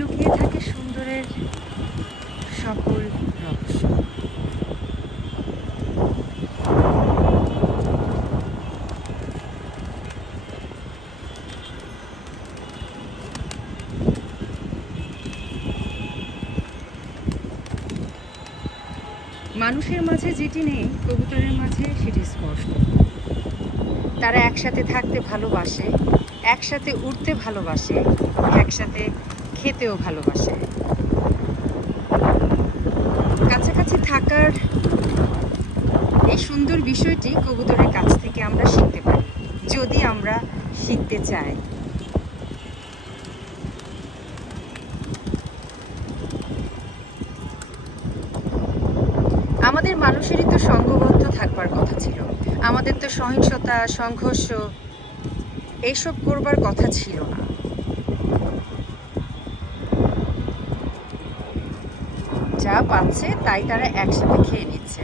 লুকিয়ে থাকে সুন্দরের সকল রহস্য। মানুষের মাঝে যেটি নেই, কবুতরের মাঝে সেটি স্পষ্ট। তারা একসাথে থাকতে ভালোবাসে। একসাথে উঠতে ভালোবাসে, একসাথে খেতেও ভালোবাসে। কাছাকাছি থাকার এই সুন্দর বিষয়টি কবুতরের কাছ থেকে আমরা শিখতে পারি, যদি আমরা শিখতে চাই। আমাদের মানুষেরই তো সংঘবদ্ধ থাকবার কথা ছিল। আমাদের তো সহিংসতা, সংঘর্ষ এইসব করবার কথা ছিল না। যা পাচ্ছে তাই তারা একসাথে খেয়ে নিচ্ছে।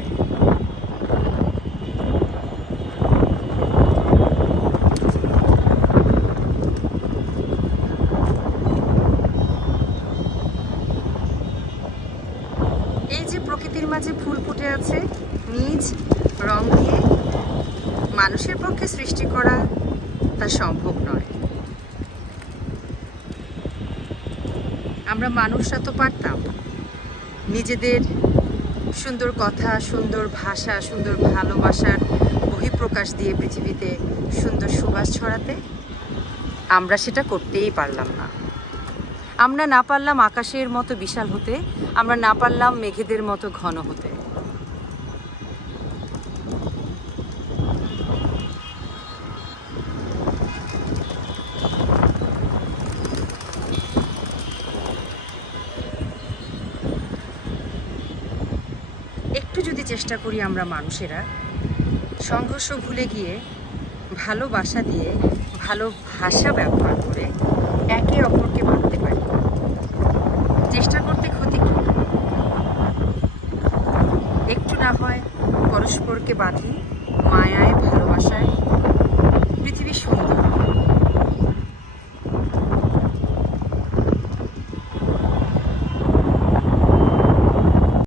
এই যে প্রকৃতির মাঝে ফুল ফুটে আছে, নিজ রং দিয়ে মানুষের পক্ষে সৃষ্টি করা তা সম্ভব নয়। আমরা মানুষরা তো পারতাম। নিজেদের সুন্দর কথা, সুন্দর ভাষা, সুন্দর ভালোবাসার বহিঃপ্রকাশ দিয়ে পৃথিবীতে সুন্দর সুবাস ছড়াতে আমরা সেটা করতেই পারলাম না। আমরা না পারলাম আকাশের মতো বিশাল হতে, আমরা না পারলাম মেঘেদের মতো ঘন হতে একটু যদি চেষ্টা করি আমরা মানুষেরা, সংঘর্ষ ভুলে গিয়ে ভালোবাসা দিয়ে ভালো ভাষা ব্যবহার করে একে অপরকে মানতে পারি। চেষ্টা করতে ক্ষতি কি? একটু না হয় পরস্পরকে বাঁধি মায়ায় সুন্দর